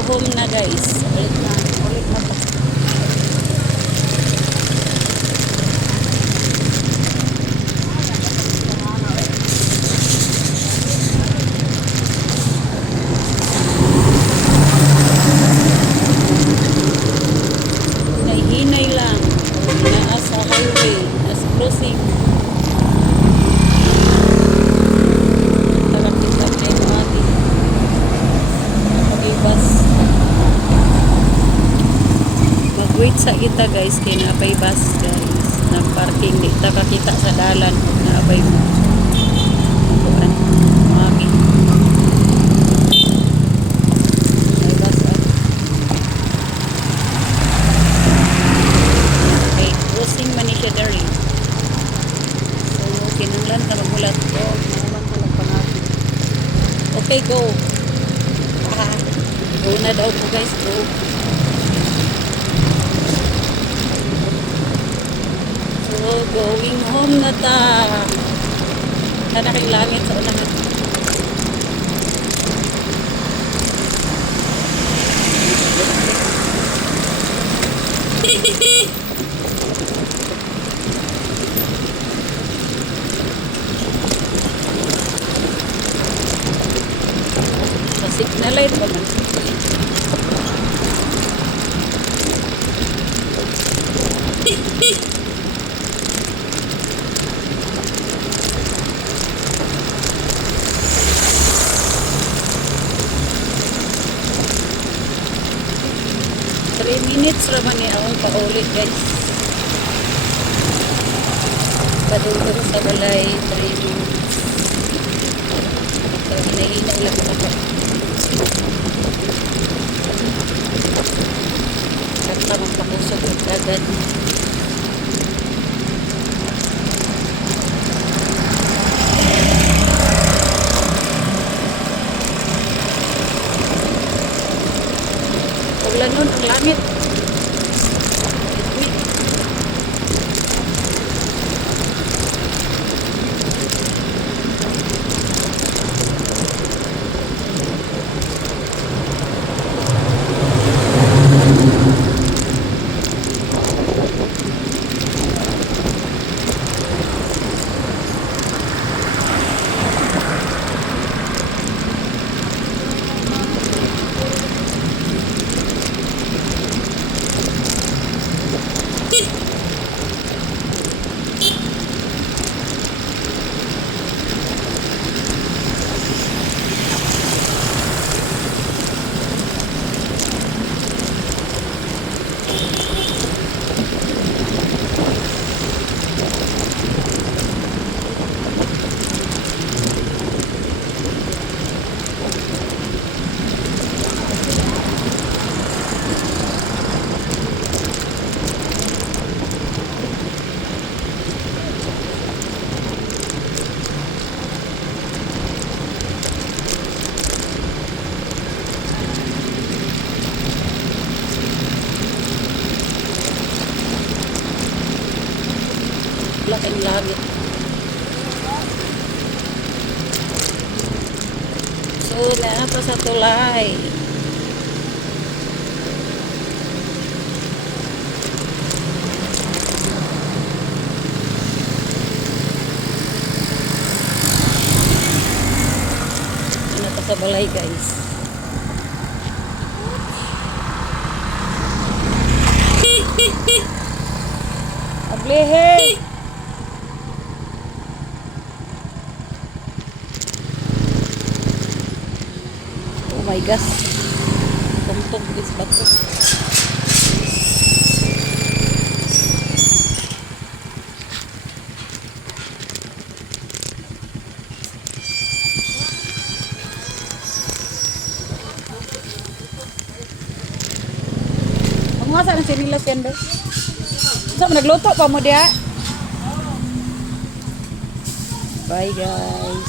go home na guys. Ulit na. Ulit na to. Hinay lang. Nasa highway. Nasa crossing. Tarakit-tak na yung ating pag-ibas. Mag-wait sa kita guys. Kaya napay bus guys. Nag-parking. Di takakita sa dalan. Napay mo. Buwan. Mami. May bus at crossing man siya dari. So, kinanglan ka magulat ko. Naman ko lang pangasin. Okay, go. Go na daw po guys, go. So, going home na ta. Nanaking langit sa unahan. Signal light pa man. Minutes raman ni akong paulit guys. Padulong sa balay 3 minutes. So, hinahina lang ako. Kanta magpakusog agad. Ulan nun ang langit. Laking langit. So, na pa sa tulay. Na pa sa balay guys. Ablehe. Oh my gosh. Tungtong is bato. Masa ng sinilas yan ba? Saan nagluto pa mo diya? Bye guys.